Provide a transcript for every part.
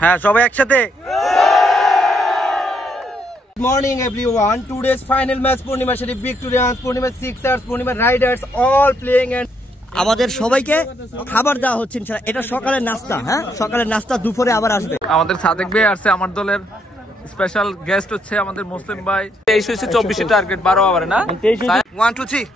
হ্যাঁ সবাই একসাথে। Good morning everyone. Today's final match Purnima Sharif Victorians, Purnima Sixers, Purnima Riders all playing and আমাদের সবাইকে খাবার দেওয়া হচ্ছে ইনশাআল্লাহ। এটা সকালের নাস্তা, হ্যাঁ সকালের নাস্তা, দুপুরে আবার আসবে। আমাদের সাদেক ভাই আসছে, আমার দলের স্পেশাল গেস্ট হচ্ছে আমাদের মুসলিম ভাই। 23-24 টার্গেট 12 ওভারে না 1 2 3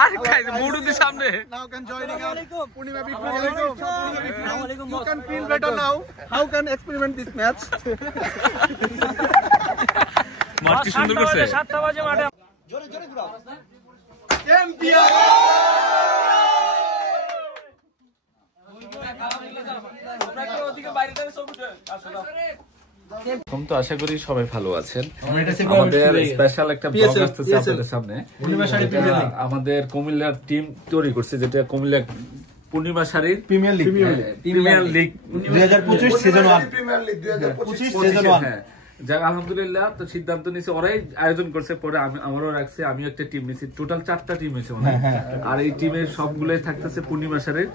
আর খাই মুডুদের সামনে। now can joining us Purnima Victorians. You can feel better now. How can experiment this match? মাঠ কি সুন্দর করছে। 7টা বাজে মাঠে জোরে জোরে ঘুরাও। Champion! এখন তো আশা করি সবাই ভালো আছেন। আমাদের স্পেশাল একটা ব্লগ আসছে আপনাদের সামনে। আমাদের কুমিল্লার টিম তৈরি করছে, যেটা কুমিল্লা পূর্ণিমা শাড়ির premier league 2025 season 1 premier league 2025 season 1। যাক আলহামদুলিল্লাহ, তো সিদ্ধান্ত নিয়েছে ওরাই আয়োজন করছে, পরে আমারও রাখছে, আমিও একটা টিম নিয়েছি, টোটাল 4টা টিম হয়েছে। আর এই টিমের সবগুলোই থাকতেছে পূর্ণিমা শাড়ির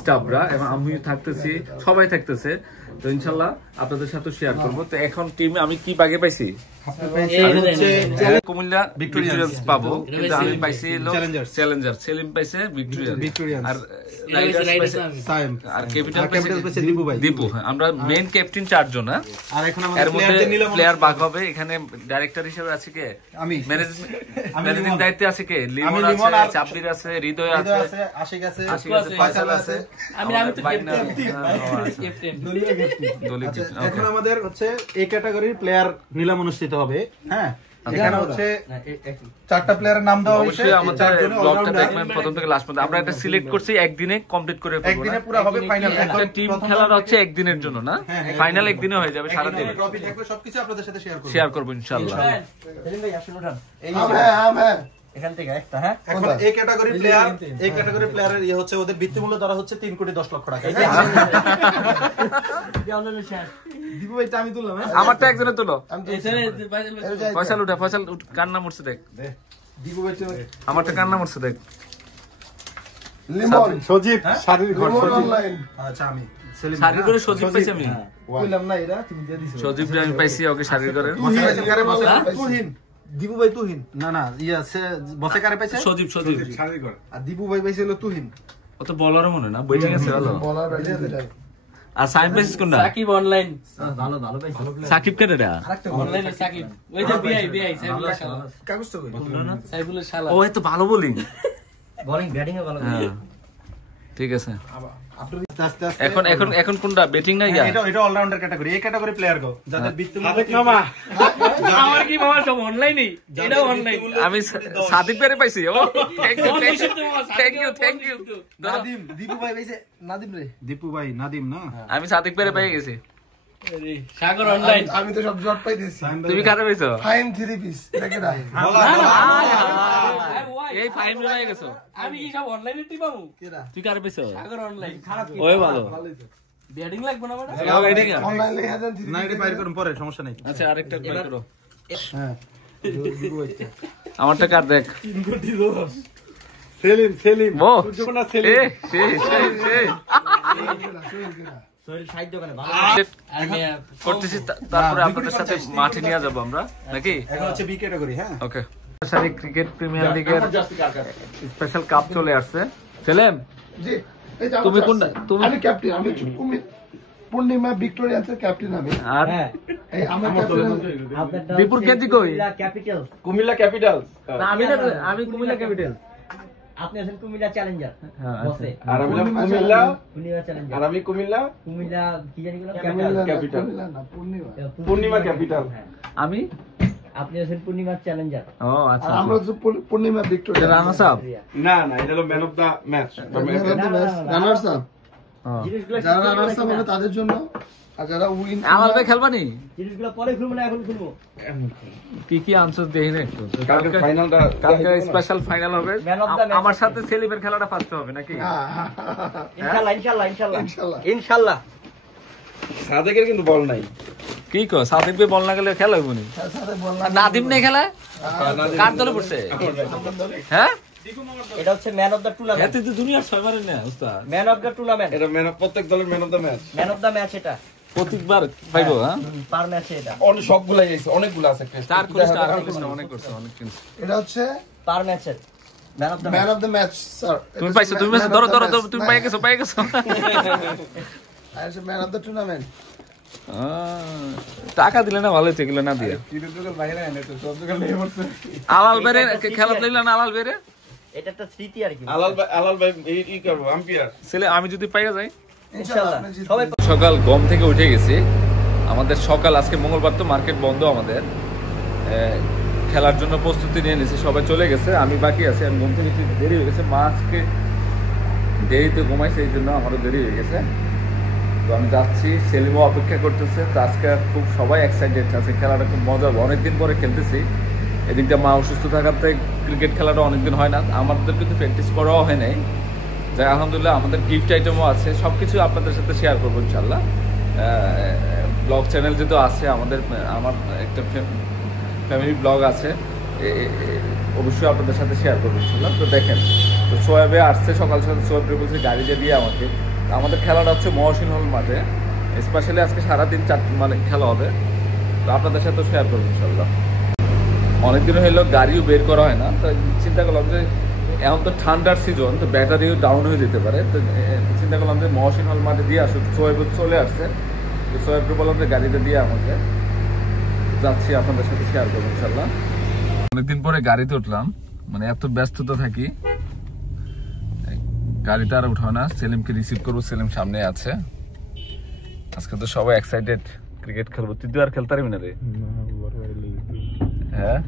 স্টাফরা, এবং আমিও থাকতেছি, সবাই থাকতেছে। তো ইনশাল্লাহ আপনাদের সাথে শেয়ার করবো। তো এখন টিম আমি কি বাগে পাইছি, কুমিল্লা ভিক্টোরিয়ান্স পাবো, কিন্তু আমি পাইছি চ্যালেঞ্জার, সেলিম পাইছে ভিক্টোরিয়ান্স, আর রাইডার্স পাইছে সাইম, আর ক্যাপিটাল পাইছে দীপু। আমরা মেইন ক্যাপ্টেন 4 জন। আর এখন আমাদের প্লেয়ার ভাগ হবে। এখানে ডাইরেক্টর হিসেবে আছে কে, আমি ম্যানেজিং দায়িত্বে আছে কে, লিমন আছে, চাপড়ির আছে, হৃদয় আছে, আশিক আছে, ফয়সাল আছে, আমি তো ক্যাপ্টেন। এখন আমাদের হচ্ছে এই ক্যাটাগরির প্লেয়ার নিলাম অনুষ্ঠিত হবে। হ্যাঁ, এখানে হচ্ছে 4টা প্লেয়ারের নাম দেওয়া হয়েছে। আমাদের ব্লগটা দেখবেন প্রথম থেকে লাস্ট পর্যন্ত। আমরা একটা সিলেক্ট করছি, একদিনে কমপ্লিট করে ফেলবো, একদিনে পুরো হবে ফাইনাল। একটা টিম খেলার হচ্ছে একদিনের জন্য না, ফাইনাল একদিনে হয়ে যাবে, সারা দিন ট্রফি থাকবে, সবকিছু আপনাদের সাথে শেয়ার করব ইনশাআল্লাহ। সেলিম ভাই আসুন ওঠান। এই হ্যাঁ এখান থেকে একটা। হ্যাঁ, এখন এই ক্যাটাগরি প্লেয়ারের ইয়ে হচ্ছে, ওদের ভিত্তিমূল্য ধরা হচ্ছে 3 কোটি 10 লক্ষ টাকা। দীপু ভাইটা আমি তুললাম, আমারটা একজনে তুলো, ফয়সাল উঠা, ফয়সাল কান্না মুড়ছে দেখ, দীপু ভাইটা আমারটা কান্না মুড়ছে দেখ, লিমন সজীব শারীর ঘর অনলাইন। আচ্ছা, আমি শারীর করে সজীব পাইছি, আমি কইলাম না, এরা তুমি দিয়ে দিছো। সজীব আমি পাইছি, ওকে শারীর করে তুহিন, দীপু ভাই তুহিন, না ইয়া আছে বসে কারে পাইছে, সজীব শারীর ঘর। আর দীপু ভাই পাইছে হলো তুহিন। ও তো বলার মনে না, বইটিং আছে ভালো। বলার বাইরে দিলাই। আর সাইন পাইছিস কোনটা? সাকিব অনলাইন, ভালো পাইছো। সাকিব কেন এটা? অনলাইনে সাকিব, ওই যে বিআই সাইবুলের শালা, কাগজটা কই না সাইবুলের শালা, ও এত ভালো বোলিং ব্যাটিং এ ভালো। ঠিক আছে। আস্তে এখন কোনটা ব্যাটিং না ইয়া? এটা অলরাউন্ডার ক্যাটাগরি। এই ক্যাটাগরি প্লেয়ার গো, যাদের বিত্তমূল্য আমার কি মামা সব অনলাইনে, এটা অনলাইন। আমি সাদিক পেরে পাইছি। ও থ্যাংক ইউ। নাদিম, দীপু ভাই পাইছে নাদিম রে, দীপু ভাই নাদিম না, আমি সাদিক পেরে পেয়ে গেছি। আরে সাগর অনলাইন, আমি তো সব জট পাইতেছি। তুমি কারে পাইছো? ফাইন 3 পিস দেখে না, এই ফাইন হয়ে গেছো। আমি কি সব অনলাইনে টিপামু? তুই কারে পাইছো? সাগর অনলাইন। ওই ভালো, ব্যাটিং লাগবে না বড়, অনলাইন লেখা দেন না, এটা বাইর করুন পরে, সমস্যা নাই। আচ্ছা, আরেকটা বাইর করো। হ্যাঁ, আমারটা কার দেখ, সেলিম ও সূর্যকোনা সেই করতেছি, তারপরে আপনাদের সাথে মাঠে নিয়ে যাবো আমরা নাকি। এখন হচ্ছে বি ক্যাটাগরি। হ্যাঁ, ওকে। শারীরিক ক্রিকেট প্রিমিয়ার লিগের স্পেশাল কাপ চলে আসছে। সেলিম, জি, তুমি কোনটা? তুমি? আমি ক্যাপ্টেন, আমি পূর্ণিমা ভিক্টোরিয়ান্সের ক্যাপ্টেন আমি। আর এই আমার ক্যাপ্টেন আপনারটা বিপুল কেজি কই? কুমিল্লা ক্যাপিটাল। না, আমি কুমিল্লা ক্যাপিটাল। আপনি আছেন কুমিল্লা চ্যালেঞ্জার বসে, আর আমি কুমিল্লা চ্যালেঞ্জার, আর আমি কুমিল্লা কি জানি বলে ক্যাপিটাল না, পূর্ণিমা ক্যাপিটাল। আমি আপনি আছেন পূর্ণিমা চ্যালেঞ্জার। ও আচ্ছা, আমরা পূর্ণিমা ভিক্টোরিয়া রানার্স আপ। না, এটা হলো man of the match. Runners up, যারা রানার্স আপ হবে তাদের জন্য, আর যারা উইন আমার ভাই খেলবানি জিনিসগুলো পরে খুলবো না, এখন খুলবো। কি আনসার দেখি না একটু। কালকে ফাইনালটা, কালকে স্পেশাল ফাইনাল হবে। আমার সাথে সেলিমের খেলাটা ফার্স্ট হবে নাকি? ইনশাআল্লাহ। ইনশাআল্লাহ ইনশাআল্লাহ। সাদেকের কিন্তু বল নাই। কি কো সাদিক ভাই বল না গেলে খেলা হইব নি নাদিম নেই খেলা কার দলে পড়ছে হ্যাঁ এটা হচ্ছে ম্যান অফ দ্য টুর্নামেন্ট এতে তো দুনিয়ার 6 মারেন না উস্তাদ ম্যান অফ দ্য টুর্নামেন্ট এটা ম্যান অফ প্রত্যেক দলের ম্যান অফ দ্য ম্যাচ এটা প্রত্যেকবার পাইবো হ্যাঁ পার ম্যাচে এটা অনেক সবগুলাই আছে অনেকগুলো আছে চার করছে অনেক করছে অনেক কিন্তু এটা হচ্ছে পার ম্যাচে man of the match sir তুমি পাইছো ধরো তুমি পাই গেছো আর হচ্ছে ম্যান অফ দ্য টুর্নামেন্ট টাকা দিলে না ভালো হচ্ছে এগুলো না দিয়ে আলাল বেরে খেলা দিলে না আলাল বেরে এটা একটা স্মৃতি আর কি আলাল ভাই এই করব আম্পায়ার ছেলে আমি যদি পাইয়া যাই ইনশাআল্লাহ সবাই সকাল ঘুম থেকে উঠে গেছি আমাদের সকাল আজকে মঙ্গলবার তো মার্কেট বন্ধ আমাদের খেলার জন্য প্রস্তুতি নিয়ে নিয়েছি সবাই চলে গেছে আমি বাকি আছি আমি ঘুম থেকে একটু দেরি হয়ে গেছে মা আজকে দেরিতে ঘুমাইছে এই জন্য আমারও দেরি হয়ে গেছে তো আমি যাচ্ছি সেলিমও অপেক্ষা করতেছে তো আজকে খুব সবাই এক্সাইটেড আছে খেলাটা খুব মজা হবে অনেকদিন পরে খেলতেছি এদিকটা মা অসুস্থ থাকাতে ক্রিকেট খেলাটা অনেকদিন হয় না আমাদের কিন্তু প্র্যাকটিস করাও হয় নাই যাই আলহামদুলিল্লাহ আমাদের গিফট আইটেমও আছে সব কিছু আপনাদের সাথে শেয়ার করবো ইনশাল্লাহ ব্লগ চ্যানেল যেহেতু আছে আমার একটা ফ্যামিলি ব্লগ আছে অবশ্যই আপনাদের সাথে শেয়ার করবো ইনশাল্লাহ তো দেখেন তো সোয়াবে আসছে সকাল সকাল সোয়াবে বলছে গাড়িতে দিয়ে আমাদের খেলাটা হচ্ছে মহসিন হল মাঠে স্পেশালি আজকে সারাদিন মানে খেলা হবে তো আপনাদের সাথেও শেয়ার করবো ইনশাল্লাহ অনেকদিন হইলো গাড়িও বের করা হয় না তো চিন্তা করলাম যে এখন তো ঠান্ডার সিজন তো ব্যাটারিও ডাউন হয়ে যেতে পারে তো চিন্তা করলাম যে মহসিন হল মাঠে দিয়ে আসুক সোয়েব চলে আসছে তো সোয়েবকে বললাম যে গাড়িতে দিয়ে আমাকে যাচ্ছি আপনাদের সাথে শেয়ার করবো ইনশাল্লাহ অনেকদিন পরে গাড়িতে উঠলাম মানে এত ব্যস্ততা থাকি গাড়িতে আর উঠাও না সেলিমকে রিসিভ করবো সেলিম সামনে আছে আজকে তো সবাই এক্সাইটেড ক্রিকেট খেলবো তুই আর খেলতে পারবি না রে হ্যাঁ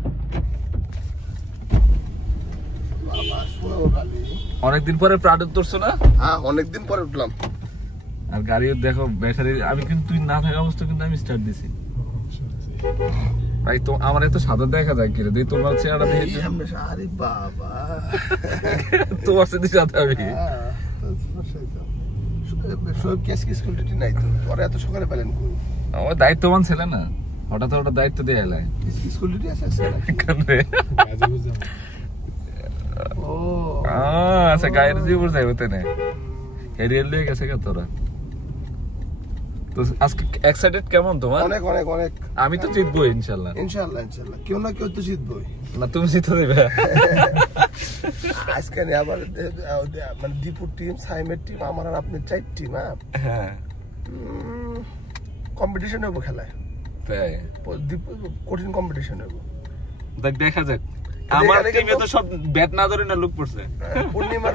অনেকদিন পরে প্রাড উঠছো না হ্যাঁ অনেকদিন পরে উঠলাম আর গাড়িও দেখো ব্যাটারি আমি কিন্তু তুই না থাকা অবস্থা কিন্তু আমি স্টার্ট দিছি ভাই তো আমার এত সাদা দেখা যায় কিরে তুই তোমার চেহারা দেখে আরে বাবা তোমার সাথে সাদা আমি সব স্কুল টিটি নাই তো তোরা এত সকালে পেলেন কই আমার দায়িত্ববান ছেলে না হঠাৎ দায়িত্ব দিয়ে এলাই স্কুল টিটি আছে ও আচ্ছা গায়ের জীবন যাইবো তেনে ক্যারিয়ার লিয়ে গেছে কে তোরা তো আজকে এক্সাইটেড কেমন তোমার অনেক অনেক অনেক আমি তো জিতবো ইনশাআল্লাহ ইনশাআল্লাহ কেউ না কেউ তো জিতবই না তুমি জিতে দেবে আজকে আবার মানে দীপুর টিম সাইমের টিম আমার আর আপনার 4 টিম হ্যাঁ কম্পিটিশন হবে খেলায় তাই কঠিন কম্পিটিশন হবে দেখা যাক আমার টিমে তো সব ব্যাট না ধরে না লুক পড়ছে পূর্ণিমার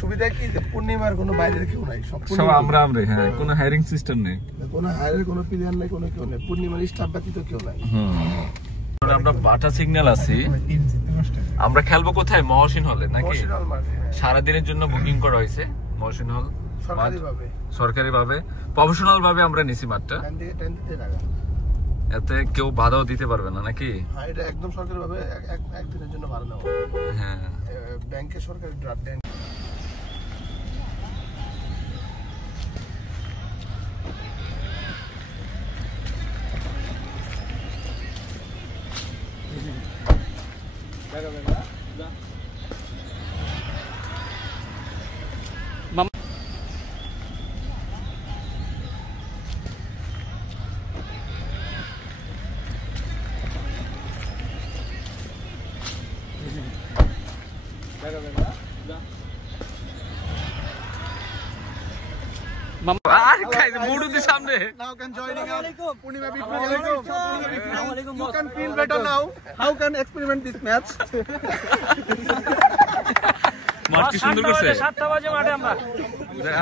সুবিধা কি যে পূর্ণিমার কোনো বাইরের কেউ নাই সব আমরা হ্যাঁ কোনো হায়ারিং সিস্টেম নেই কোনো হায়ারের কোনো প্লেয়ার নাই কোনো কেউ নেই পূর্ণিমার স্টাফ ব্যতীত কেউ নাই আমরা বাটা সিগন্যাল আছি আমরা খেলবো কোথায় মহসিন হলে নাকি সারাদিনের জন্য বুকিং করা হয়েছে মহসিন হল সরকারি ভাবে প্রফেশনাল ভাবে আমরা নিছি মাঠটা এতে কেউ বাধাও দিতে পারবে না নাকি এটা একদম সরকারি ভাবে একদিনের জন্য ভাড়া নেওয়া হ্যাঁ ব্যাংকে সরকারি ড্রাফট দেন সামনে Now can joining us Purnima you can feel better now how can experiment this match মাঠ কি সুন্দর করছে 7টা বাজে মাঠে আমরা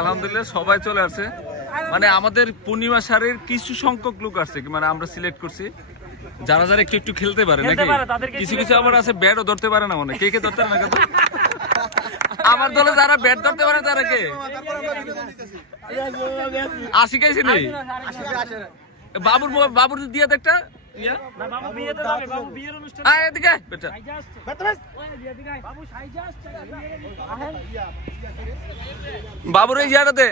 আলহামদুলিল্লাহ সবাই চলে আসছে মানে আমাদের পূর্ণিমা সারের কিছু সংখ্যক লোক আছে মানে আমরা সিলেক্ট করছি যারা যারা একটু খেলতে পারে নাকি কিছু কিছু আবার আছে ব্যাটও ধরতে পারে না মানে কে ধরতে পারে না আমার দলে যারা ব্যাট ধরতে পারে তারা কে আশিকাইছে নেই বাবুর দিয়ে একটা বাবুর এই জায়গাতে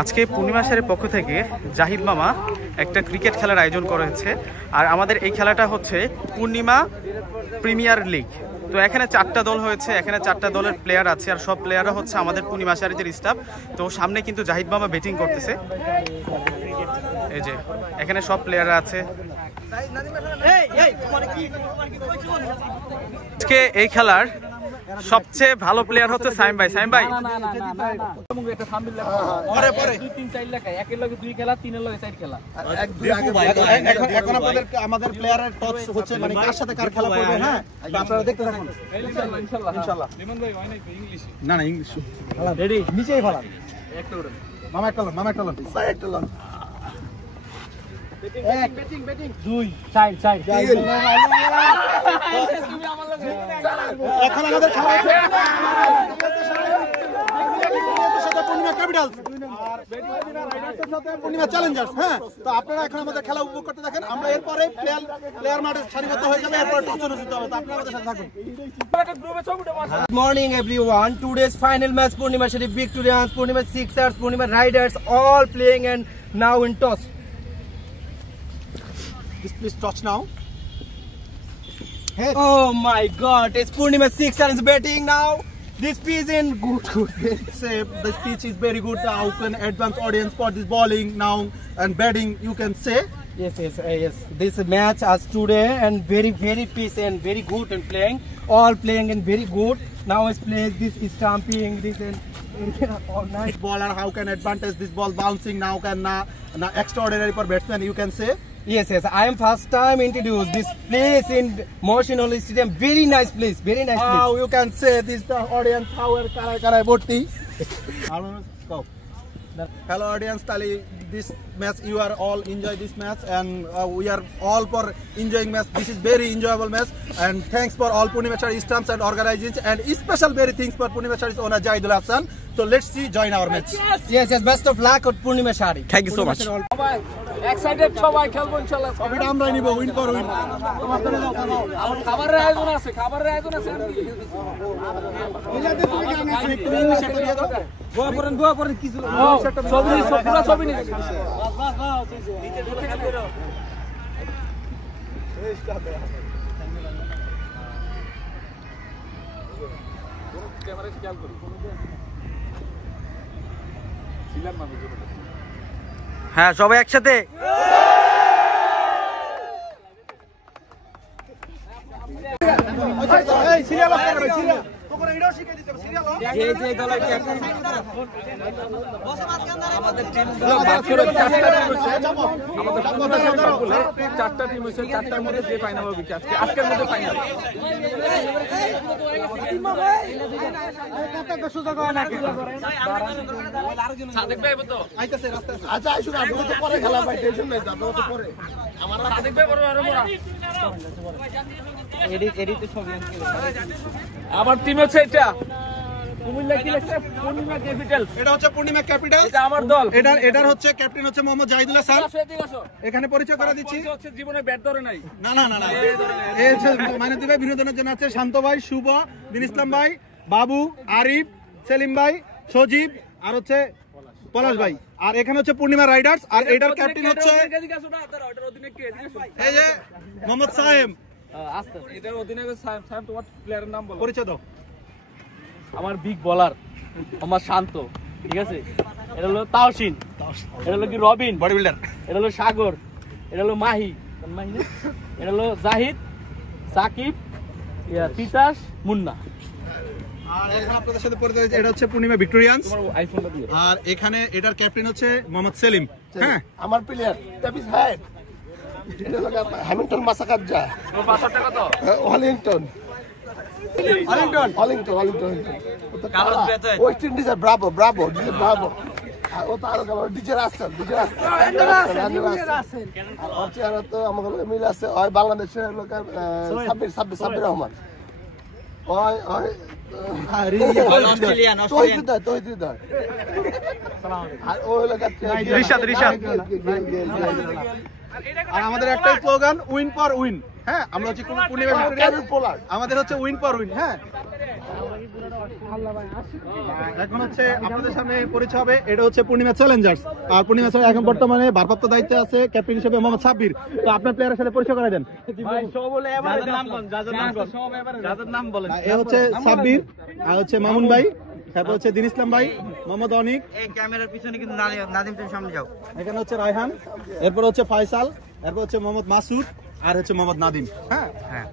আজকে পূর্ণিমা শাড়ির পক্ষ থেকে জাহিদ মামা একটা ক্রিকেট খেলার আয়োজন করা হয়েছে। আর আমাদের এই খেলাটা হচ্ছে পূর্ণিমা প্রিমিয়ার লিগ। তো এখানে 4টা দল হয়েছে, এখানে 4টা দলের প্লেয়ার আছে, আর সব প্লেয়াররা হচ্ছে আমাদের পূর্ণিমা শাড়ির স্টাফ। তো সামনে কিন্তু জাহিদ মামা ব্যাটিং করতেছে, এই যে এখানে সব প্লেয়াররা আছে। আজকে এই খেলার সবচেয়ে ভালো প্লেয়ার হচ্ছে সাইম ভাই। সাইম ভাই এখন আমাদের প্লেয়ারের টচ হচ্ছে মানে কার সাথে কার খেলা করবে। হ্যাঁ আপনারা দেখতে থাকুন ইনশাআল্লাহ। না না ইংলিশ রেডি, নিচেই ফেলা একটা উড়ে মামা একটা লন, মামা একটা লন, ভাই একটা লন। এক ব্যাটিং ব্যাটিং দুই সাইড সাইড এখন আমাদের খেলা হচ্ছে পূর্ণিমা ক্যাপিটালস আর রাইডার্সের সাথে পূর্ণিমা চ্যালেঞ্জার্স। হ্যাঁ তো আপনারা এখন আমাদের খেলা উপভোগ করতে থাকেন। আমরা এরপরে প্লেয়ার মাঠে সারিবদ্ধ হয়ে যাবে, এরপর টস অনুষ্ঠিত হবে। তো আপনারা আমাদের সাথে থাকুন। Good morning everyone. Today's final match Purnima Shari Victorians, Purnima Sixers, Purnima Riders all playing and now in toss. Please touch now. Hey. Oh my god, it's Purnima Sixers batting now. This pitch in good. This pitch is very good. How can advanced audience for this bowling now and batting you can say? Yes. This match as today and very pitch and very good and playing. All playing and very good. Now is plays this is stamping this and all nice bowler. How can advantage this ball bouncing now can extraordinary for batsman you can say. Yes. I am first time introduced this place in Motion Stadium. Very nice place. Very nice place. How you can say this the audience how karai boti. Hello audience, Tali. This match you are all enjoy this match and we are all for enjoying match. This is very enjoyable match and thanks for all Purnima Shari stamps and organizers and special very things for Purnima Shari's owner Jahidul Hassan. So let's see join our match. Yes. Best of luck at Purnima Shari. Thank you so much. Excited সবাই খেলবো ইনশাআল্লাহ। এটা আমরাই নিব win for win. তোমার তো যাও আমার খাবারের আয়োজন আছে, খাবারের আয়োজন আছে। এলাতে তুমি গান আছে একটু ইংলিশ একটা দিয়ে দাও। গোয়া করেন কিছু ছবি পুরো ছবি নিয়ে বাস নিচে ঢুকে গেল। ক্যামেরা খেয়াল করি সিলার মামু জন্য। হ্যাঁ সবাই একসাথে এই সিরিয়াল অফ করে সিরিয়াল তোমরা এটাও শিখিয়ে দিতে হবে সিরিয়াল অফ যে দলের ক্যাপ্টেন আমাদের টিম ভাগ করে 4টা টিম হইছে। আমাদের সবগুলো 4টা টিম হইছে, 4টার মধ্যে যে ফাইনাল হবে আজকের মধ্যে ফাইনাল। সাদেক ভাই বতো আইতাছে রাস্তা আছে। আচ্ছা আইসুন আপনি তো পরে খেলা পাই টেনশন নাই, আপনি তো পরে আমার সাদেক ভাই বড় আরো বড় এডিট ছবি আমার টিম হচ্ছে এটা কুমিল্লা কি লাগছে পূর্ণিমা ক্যাপিটালস। এটা হচ্ছে পূর্ণিমা ক্যাপিটাল, এটা আমার দল। এটার হচ্ছে ক্যাপ্টেন হচ্ছে মোহাম্মদ জাহিদুল হাসান। এখানে পরিচয় করে দিচ্ছি। হচ্ছে জীবনে ব্যাট ধরে নাই। না এই হচ্ছে মাইনাতি ভাই, বিনোদনের জন্য আছে শান্ত ভাই, শুভ, বিন ইসলাম ভাই, বাবু, আরিফ, সেলিম ভাই, সজীব আর হচ্ছে পলাশ ভাই। আর এখানে হচ্ছে পূর্ণিমা রাইডার্স আর এটার ক্যাপ্টেন হচ্ছে এই যে মোহাম্মদ সায়েম। আস্তে এটার অধিনায়ক সায়েম। তোমার প্লেয়ারের নাম বলো, পরিচয় দাও। আমার বিগ বলার আমার শান্ত, ঠিক আছে। এটা হলো তাওসিন, এটা হলো কি রবিন বডি বিল্ডার, এটা হলো সাগর, এটা হলো মাহি, এটা হলো জাহিদ, সাকিব, তিতাস, মুন্না। আর এখন আপনাদের সাথে পরিচয় হচ্ছে এটা হচ্ছে পূর্ণিমা ভিক্টোরিয়ান্স। তোমার আইফোনটা দিও। আর এখানে এটার ক্যাপ্টেন হচ্ছে মোহাম্মদ সেলিম। হ্যাঁ আমার প্লেয়ার তাবিজ হাইড এটা লাগা হ্যামিল্টন মাসাকাজ্জা। তোমার পাসওয়ার্ডটা কত? ওয়ালিংটন কাগজ পেতে West Indies Bravo DJ Bravo. ও তার ডিজে রাসেল আর তো আমাদের মিল আছে ওই বাংলাদেশের লোকের সাব্বির রহমান। ওই অস্ট্রেলিয়ান আর আমাদের একটা স্লোগান উইন ফর উইন। হ্যাঁ আমরা হচ্ছে পূর্ণিমা ভিক্টোরিয়ান্স, আমাদের হচ্ছে উইন ফর উইন। হ্যাঁ এখন হচ্ছে আপনাদের সামনে পরিচয় হবে, এটা হচ্ছে পূর্ণিমা চ্যালেঞ্জার্স। আর পূর্ণিমা চ্যালেঞ্জার্স এখন বর্তমানে ভারপ্রাপ্ত দায়িত্বে আছে ক্যাপ্টেন হিসেবে মোহাম্মদ সাব্বির। তো আপনার প্লেয়ারের সাথে পরিচয় করে দেন। এ হচ্ছে সাব্বির, আর হচ্ছে মামুন ভাই, তারপর হচ্ছে দিন ইসলাম ভাই, মোহাম্মদ অনিক, এই ক্যামেরার পিছনে কিন্তু নাদিম, তুমি সামনে যাও। এখানে হচ্ছে রায়হান, এরপর হচ্ছে ফয়সাল, এরপর হচ্ছে মোহাম্মদ মাসুদ, আর হচ্ছে মোহাম্মদ নাদিম। হ্যাঁ হ্যাঁ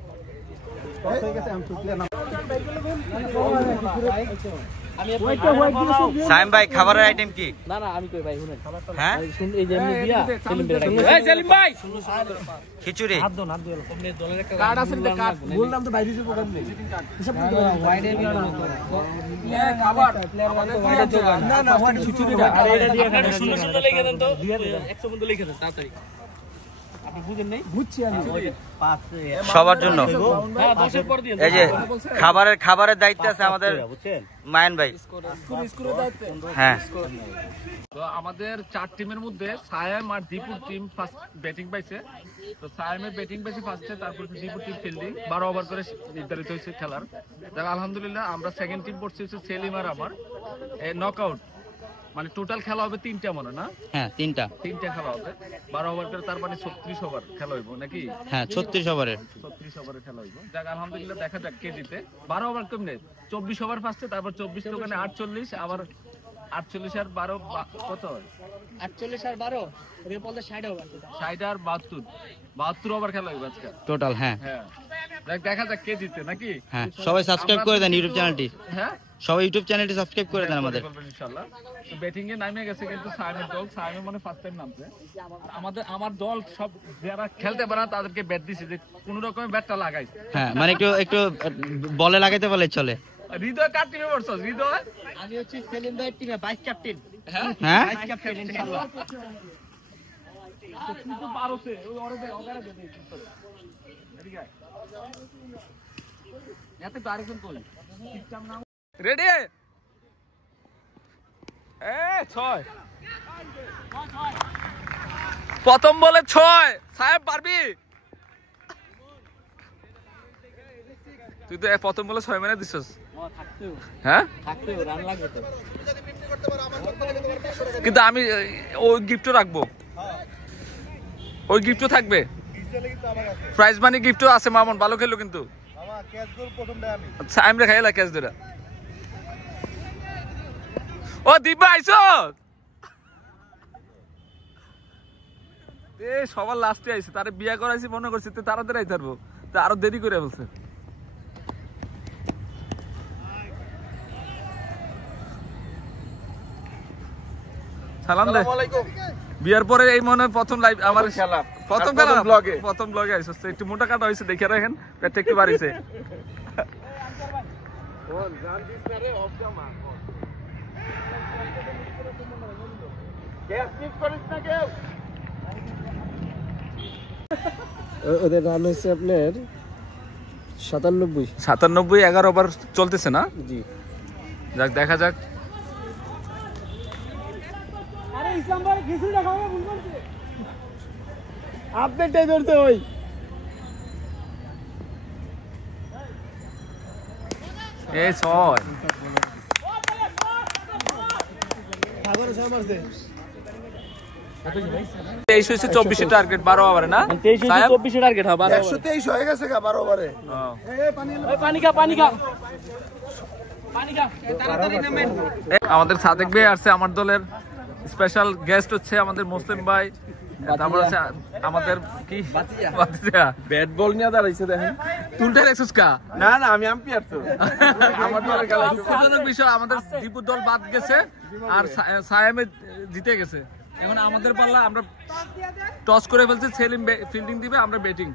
সাইম ভাই, খাবারের আইটেম কি? না না আমি কই ভাই শুনেন, হ্যাঁ এই যে মিডিয়া সেলিম ভাই খিচুড়ি দলের একটা কার্ড আছে না, কার্ড বললাম তো বাইরে যাবো কেমনে হিসাব করতে পারো ওয়াইডে বিয়ার মতো খাবার আমাদের ওয়াইডে দোকান না না ওয়াইড খিচুড়িটা আর এটা দিয়ে আপনারা সুন্দর সুন্দর লিখে দেন তো 100 বন্ধু লিখে দেন তাড়াতাড়ি। আপনি বুঝেন নাই? বুঝছি আমি সবার জন্য। এই যে খাবারের দায়িত্ব আছে আমাদের মায়ান ভাই। হ্যাঁ তো আমাদের 4 টিমের মধ্যে সায়াম আর দীপুর টিম ফার্স্ট ব্যাটিং পাইছে। তো সায়ামের ব্যাটিং পাইছে ফার্স্টে, তারপর দীপুর টিম ফিল্ডিং। 12 ওভার করে নির্ধারিত হয়েছে খেলার। দেখ আলহামদুলিল্লাহ আমরা সেকেন্ড টিম পড়ছি হচ্ছে সেলিম আর আমার নকআউট। মানে টোটাল খেলা হবে 3টা মনে না? হ্যাঁ 3টা খেলা হবে 12 ওভার করে, তার মানে 36 ওভার খেলা হইব নাকি? হ্যাঁ 36 ওভারের 36 ওভারের খেলা হইব। যাক আলহামদুলিল্লাহ দেখা যাক কে জিতে। 12 ওভার কেমনে 24 ওভার ফার্স্টে, তারপর 24 তো ওখানে 48, আবার 48 আর 12 কত হয়? 48 আর 12 এর বলতে 60 ওভার, 60 আর 72 ওভার খেলা হইব আজকে টোটাল। হ্যাঁ হ্যাঁ দেখা যাক কে জিতে নাকি? হ্যাঁ সবাই সাবস্ক্রাইব করে দেন ইউটিউব চ্যানেলটি। হ্যাঁ সবাই ইউটিউব চ্যানেলটি সাবস্ক্রাইব করে দেন আমাদের ইনশাআল্লাহ। তো ব্যাটিং এ নামে গেছে কিন্তু সাইমের দল, সাইমে মানে ফার্স্ট টাইম নামছে। আমার দল সব যারা খেলতে পারে না তাদেরকে ব্যাট দিছে, যে কোন রকমের ব্যাটটা লাগাই। হ্যাঁ মানে একটু বলে লাগাইতে বলে চলে। হৃদয় কার টিমে পড়ছস? হৃদয় আমি হচ্ছে সেলিম ভাইয়ের টিমে ভাইস ক্যাপ্টেন। হ্যাঁ ভাইস ক্যাপ্টেন ইনশাআল্লাহ। তুই তো পারোছে ওই ওরে ওগারে দে ঠিক আছে। এত আরেকজন কই সিস্টেম নাম রেডি? 6 প্রথম বলে 6 সাহেব পারবি? তুই তো প্রথম বলে 6 মেরে দিছস। হ্যাঁ রান লাগবে তো, কিন্তু আমি ওই গিফটও রাখবো, ওই গিফটও থাকবে, প্রাইজ মানি গিফটও আছে। মামুন ভালো খেলো কিন্তু সাইম রে খাইলা ক্যাচ ধরা। ও দিব্যা আইছো সবার লাস্টে আইছে, তারে বিয়া করাইছি মনে করছি তো তাড়াতাড়ি আইতে পারবো, তা আরো দেরি করে বলছে। সালাম দে। বিয়ার পরে এই মনে প্রথম লাইভ আমার খেলা, প্রথম ব্লগে আইছো, একটু মোটা কাটা হয়েছে দেখে রাখেন, পেটটা একটু বাড়িছে। ওদের রান হচ্ছে আপনার 97 11 ওভার চলতেছে না? জি যাক দেখা যাক। আরে ইসলাম ভাই কিছু দেখাও না, ভুল করছে আপডেটটাই ধরতে ওই এই 6 সাগর সব মারছে। 23 হইছে 24 টার্গেট 12 ওভারে না? 23 24 টার্গেট হবে 123 হয়ে গেছে 12 ওভারে। আমাদের সাদেক ভাই আসছে, আমার দলের স্পেশাল গেস্ট হচ্ছে আমাদের মুসলিম ভাই, তারপর হচ্ছে আমাদের কি বাতিজা ব্যাট বল নিয়ে দাঁড়াইছে দেখেন। তুলটা রেক্সুস কা না না আমি আম্পায়ার তো আমার দলের খেলা। দুঃখজনক বিষয় আমাদের দীপুর দল বাদ গেছে আর সায়ামে জিতে গেছে। এখন আমাদের পাল্লা, আমরা টস করে ফেলছি, সেলিম ফিল্ডিং দিবে, আমরা ব্যাটিং।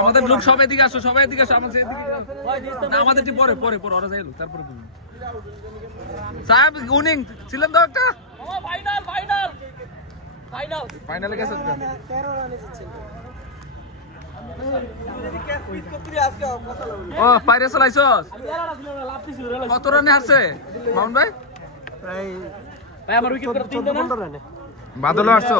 আমাদের লোক সব এদিকে আসো, সবাই এদিকে আসো, আমাদের এদিকে আমাদের টিম পরে পরে পরে ওরা যাইলো তারপরে সাহেব উইনিং ছিলেন তো একটা ফাইনালে গেছে। ও পাইরে চলাইছস? কত রানে হারছে মামুন ভাই? ভাই আমার উইকেট করে 3 রানে বাদলও আসছো?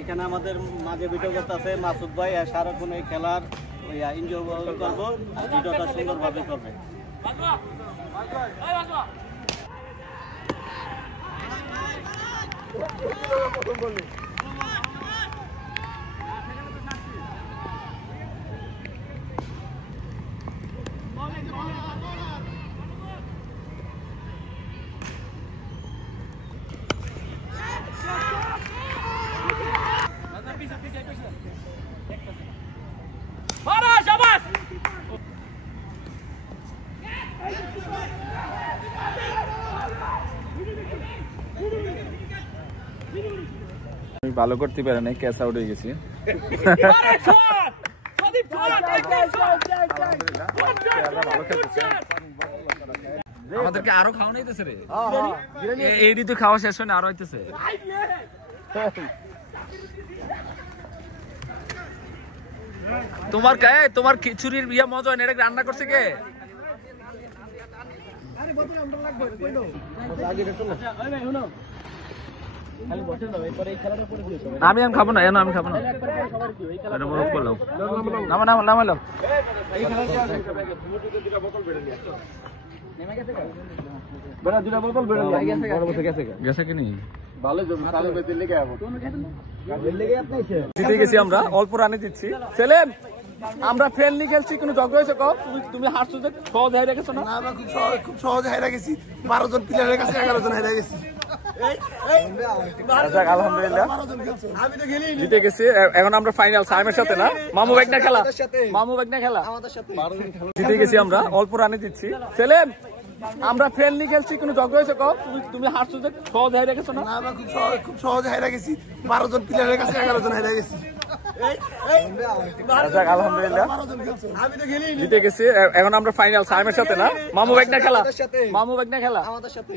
এখানে আমাদের মাঝে ভিডিও করতে আছে মাসুদ ভাই আর সারাক্ষণ এই খেলার এনজয় করবো আর ভিডিওটা সুন্দরভাবে করবে। আমি ভালো করতে পারি নাই, ক্যাচ আউট হয়ে গেছি। আমাদেরকে আরো খাওয়ানো হইতেছে রে, এইটি তো খাওয়া শেষ হয় না, আরো হইতেছে। তোমার খিচুড়ির বিয়া মজা হয় না, এটা রান্না করছে কে? আমি খাবো না, আমি খাবো না। নামালাম গেছে কি নি? জিতে গেছি আমরা, অল্প রানে দিচ্ছি। সেলেম, আমরা ফ্রেন্ডলি খেলছি, কোনো ঝগড়া হয়েছে? তুমি হারছো যে সহজ হাইরা গেছো না? খুব সহজ হাইরা গেছি, 12 জন প্লেয়ারের কাছে 11 জন হাইরা গেছি। আলহামদুলিল্লাহ জিতে গেছি। এখন আমরা ফাইনাল সাইমের সাথে না, মামু ব্যাগনা খেলা জিতে গেছি আমরা, অল্প রানে দিচ্ছি। সেলেম, আমরা ফ্রেন্ডলি খেলছি, কোনো ঝগড়া হয়েছে? তুমি হারছো যে সহজ হাইরা গেছো না? খুব সহজ হাইরা গেছি, 12 জন প্লেয়ারের কাছে 11 জন হাইরা গেছি। আলহামদুলিল্লাহ জিতে গেছি। এখন আমরা ফাইনাল সাইমের সাথে না, মামু ব্যাগনা খেলা আমাদের সাথে।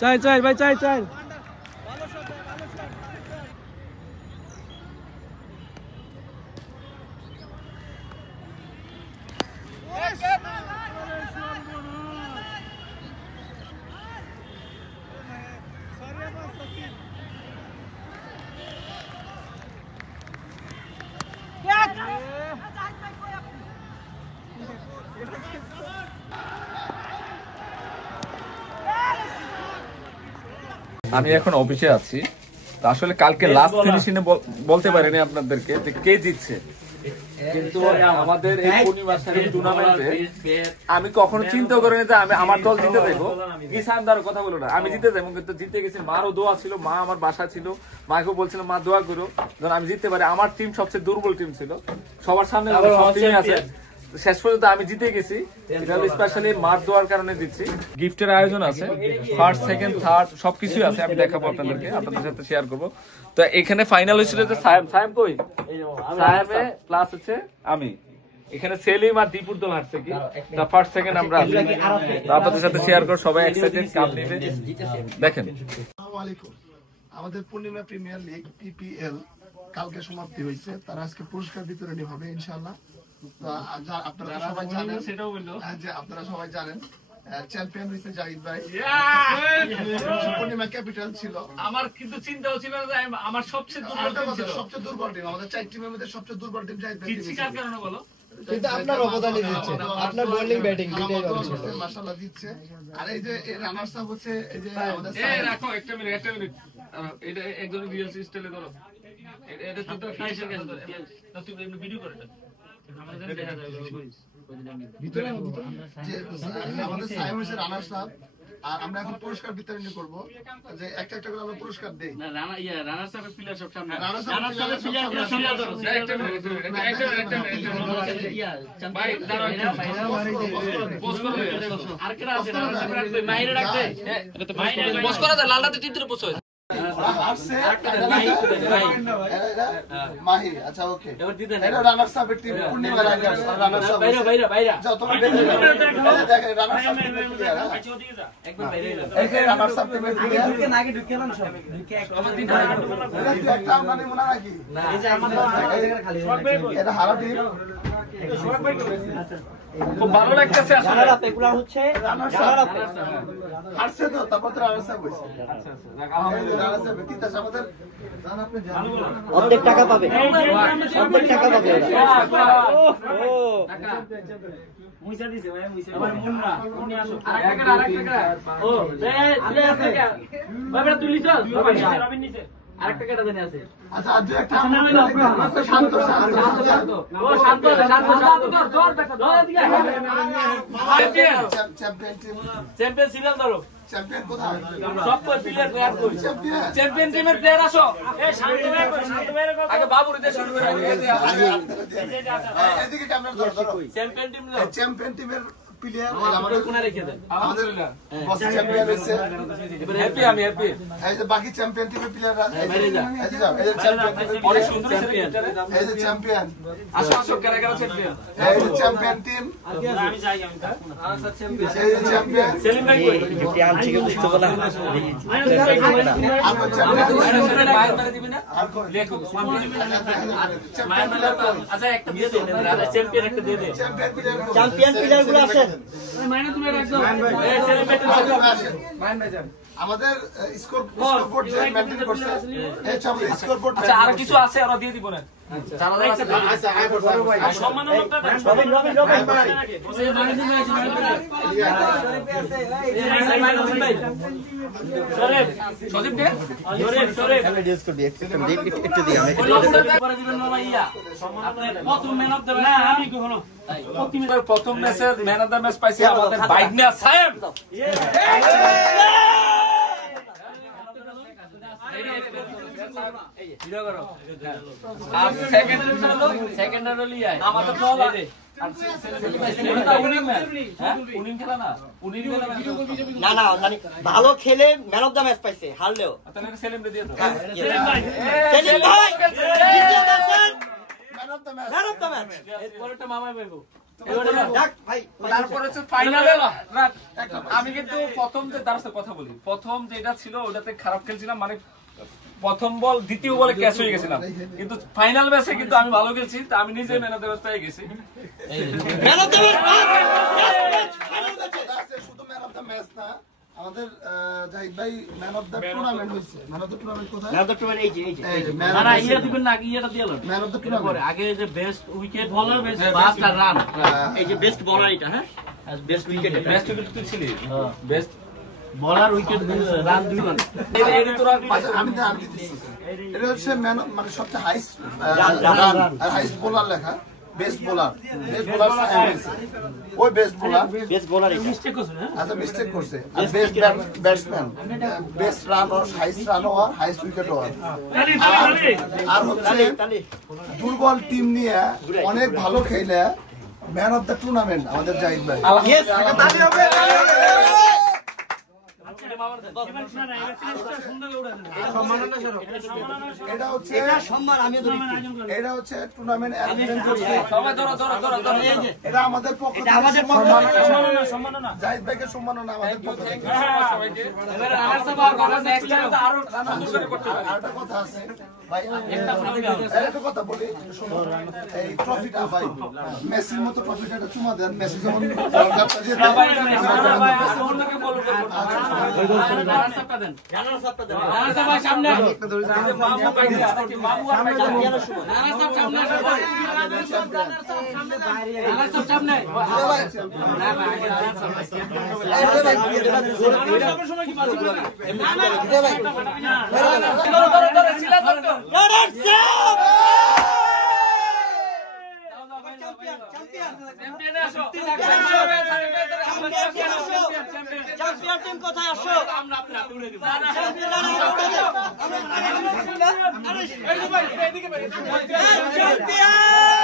চাই ভাই, চাই আমি এখন অফিসে আছি, আসলে কালকে লাস্ট ফিনিশিং এ বলতে পারিনি আপনাদেরকে যে কে জিতছে, কিন্তু আমাদের এই পূর্ণিমা টুর্নামেন্টে আমি কখনো চিন্তা করিনি যে আমি আমার দল জিতে দেবো। ইসামদার কথা বলো না, আমি জিতে যাবো, কিন্তু জিতে গেছি। মারও দোয়া ছিল, মা আমার বাসা ছিল, মাকেও বলছিল মা দোয়া করো যেন আমি জিততে পারি। আমার টিম সবচেয়ে দুর্বল টিম ছিল, সবার সামনে সব টিমই আছে, শেষ পর্যন্ত আমি জিতে গেছি। স্পেশালি মার দোয়ার কারণে দিচ্ছি। গিফটের আয়োজন আছে, ফার্স্ট সেকেন্ড থার্ড সবকিছুই আছে, আমি দেখাবো আপনাদেরকে, আপনাদের সাথে শেয়ার করবো। তো এখানে ফাইনাল হয়েছিল যে সায়েম কই, সায়েমে প্লাস হচ্ছে আমি, এখানে সেলিম আর দীপুর দল হারছে কি, ফার্স্ট সেকেন্ড আমরা আপনাদের সাথে শেয়ার করবো। সবাই এক্সাইটেড কাপ নিতে, দেখেন। আসসালামু আলাইকুম। আমাদের পূর্ণিমা প্রিমিয়ার লিগ পিপিএল কালকে সমাপ্তি হয়েছে, তার আজকে পুরস্কার বিতরণী হবে ইনশাআল্লাহ। আপনারা সবাই জানেন চ্যাম্পিয়ন হয়েছে জাহিদ ভাই, পূর্ণিমা ক্যাপিটাল ছিল। আমার কিন্তু চিন্তাও ছিল যে আমার সবচেয়ে দুর্বল টিম, আমাদের 4 টিমের মধ্যে সবচেয়ে দুর্বল টিম জাহিদ ভাই। কার কারণে বলো? কিন্তু আপনার অবদানই দিচ্ছে, আপনার বোলিং ব্যাটিং দুটোই ভালো ছিল, মাশাআল্লাহ দিচ্ছে। আর এই যে রানার্স আপ হচ্ছে এই যে আমাদের রাখো একটা মিনিট এটা একজন রিয়েল স্টাইলে ধরো, এটা তো ফিনিশার কেন ধরে না, তুমি এমনি ভিডিও করে দাও, আমাদের দেখা যায় ভিতরে আমাদের সাইম হচ্ছে রানার্স আপ, আর আমরা এখন পুরস্কার বিতরণ করব, যে একটা একটা করে আমরা পুরস্কার দেই। না রানার্স আপের প্লেয়ার সব সামনে, রানার্স আপের প্লেয়ার ধরো একটা ভাই দাঁড়াও, বস করো আর কেডা আছে রানার্স আপের রাখবে মাইরে রাখবে, বস করা যায় লালটাতে তিনটে বস হয় মাহি। আচ্ছা ওকে, এটা রানার্স আপের টিম পূর্ণিমা রাইডার্স, রানার্স আপ বাইরে যাও তোমরা দেখেন রানার্স আপ টিমের প্লেয়ার, আচ্ছা ওদিকে যা একবার বাইরে এই যে রানার্স আপ টিমের প্লেয়ার ঢুকে নাকি ঢুকে গেলাম সব ঢুকে একটা আমরা নেব না নাকি, না এই যে আমাদের জায়গা খালি এটা হারা টিম খুব ভালো লাগতেছে আসলে। রানার্স এগুলা হচ্ছে রানার্স আপ হারছে তো, তারপর তো রানার্স আপ হইছে। আচ্ছা রানার্স আপ তিনটা আমাদের অর্ধেক টাকা পাবে, অর্ধেক টাকা পাবে ও টাকা মুইসা দিছে ভাই, মুইসা আমার মুন্না মুন্নি আসো আরেকটা ও রে আছে ভাই বড় তুই লিছো রবিন নিছে আরেকটা কেটা জানি আছে। আচ্ছা আজ একটা শান্ত শান্ত ও শান্ত জোর দেখা জোর দিকে চ্যাম্পিয়ন সিরিয়াল ধরো, চ্যাম্পিয়ন কোথায় সব প্লেয়ার প্লেয়ার কই চ্যাম্পিয়ন টিমের প্লেয়ার আসো, এই শান্ত ভাই আগে বাবুর দে শুরু করে এদিকে ক্যামেরা ধরো, চ্যাম্পিয়ন টিম দাও, চ্যাম্পিয়ন টিমের প্লেয়ার আমাদের কোণে রেখে দেন, আমাদের বস চ্যাম্পিয়ন হইছে হ্যাপি, আমি হ্যাপি। এই যে বাকি চ্যাম্পিয়ন টিমের প্লেয়াররা এই যে যাও, এই যে চ্যাম্পিয়ন অনেক সুন্দর চ্যাম্পিয়ন, এই যে চ্যাম্পিয়ন আসো আসো কারা কারা চ্যাম্পিয়ন, এই যে চ্যাম্পিয়ন টিম আমি যাই আমি আচ্ছা চ্যাম্পিয়ন এই যে চ্যাম্পিয়ন সেলিম ভাই কই কি আনছি কে বুঝতে বলা আপনি চ্যাম্পিয়ন বাইরে মেরে দিবেন না আর কই লেখো চ্যাম্পিয়ন প্লেয়ার আচ্ছা একটা দিয়ে দেন, চ্যাম্পিয়ন একটা দিয়ে দেন, চ্যাম্পিয়ন প্লেয়ার গুলো আসেন মাইনা তুমি রাখ দাও, এই সেলিব্রেট আসেন মাইন ভাই যান আমাদের স্কোরবোর্ড যে মেইনটেইন করছে এই চ্যাম্পিয়ন স্কোরবোর্ড। আচ্ছা আর কিছু আছে আর দিয়ে দিব না, আচ্ছা আচ্ছা আই বড় ভাই সম্মানের লোকটা দেন, রবিন ভাই ওই মাইনা ভাই আছে এই মাইনা ভাই শরীফ সজীব দে শরীফ আমি ডিস করব একটু দিই আমি পরে দিবেন মামা ইয়া আপনি প্রথম ম্যান অফ দ্য ম্যাচ না আমি কখনো প্রথম ম্যাচের ম্যান অফ দ্য ম্যাচ পাইছে আমাদের বাইকনা সাহেব, আর সেকেন্ড হলো ইয়া আমাদের দল আর না না জানি ভালো খেলে ম্যান অফ দ্য ম্যাচ পাইছে, হারলেও তাহলে সেলিম দিয়ে দাও, সেলিম ভাই ম্যান অফ দ্য ম্যাচ এরপরটা মামাই পাইবো। তারপর হচ্ছে ফাইনালে আমি কিন্তু প্রথম যে তার সাথে কথা বলি, প্রথম যেটা ছিল ওটাতে খারাপ খেলছিলাম, মানে প্রথম বল দ্বিতীয় বলে ক্যাচ হয়ে গেছিলাম, কিন্তু ফাইনাল ম্যাচে কিন্তু আমি ভালো খেলছি, তা আমি নিজে ম্যান অফ দ্য ম্যাচ পেয়ে গেছি। ম্যান অফ দ্য ম্যাচ শুধু ম্যান অফ দ্য ম্যাচ না, আমাদের জাহিদ ভাই ম্যান অফ দ্য টুর্নামেন্ট হইছে। ম্যান অফ দ্য টুর্নামেন্ট কোথায়? ম্যান অফ দ্য টুর্নামেন্ট এই যে না না ইয়া দিবেন না, ইয়াটা দিয়ালো ম্যান অফ দ্য টুর্নামেন্ট আগে যে বেস্ট উইকেট বলার, বেস্ট ফাস্ট আর রান, এই যে বেস্ট বলার এটা, হ্যাঁ বেস্ট উইকেট, বেস্ট উইকেট তুই ছিলি, বেস্ট বলার উইকেট রান দিবেন এই তোরা আমি দিতেছি, এটা হচ্ছে ম্যান মানে সবচেয়ে হাইস্ট রান আর হাইস্ট বোলার লেখা বেস্ট বোলার, বেস্ট বোলার ওই বেস্ট বোলার মিস্টেক করছে না, আচ্ছা মিস্টেক করছে, আর বেস্ট ব্যাটসম্যান বেস্ট রান আর হাইস্ট রান আর হাইস্ট উইকেট আর হচ্ছে দুর্বল টিম নিয়ে অনেক ভালো খেলে ম্যান অফ দ্য টুর্নামেন্ট আমাদের জাহিদ ভাই। এটা হচ্ছে টুর্নামেন্ট এটা আমাদের পক্ষ থেকে জাহিদ ভাইকে সম্মাননা আমাদের পক্ষ থেকে। আরেকটা কথা আছে ভাই, একটা কথা বলি, এই ট্রফিটা ভাই মেসির মতো ট্রফিটা চুমা দেন, মেসি যেমন চ্যাম্পিয়ন টিম কোথায় আসো আমরা আপনার হাতে উড়ে দিব চ্যাম্পিয়ন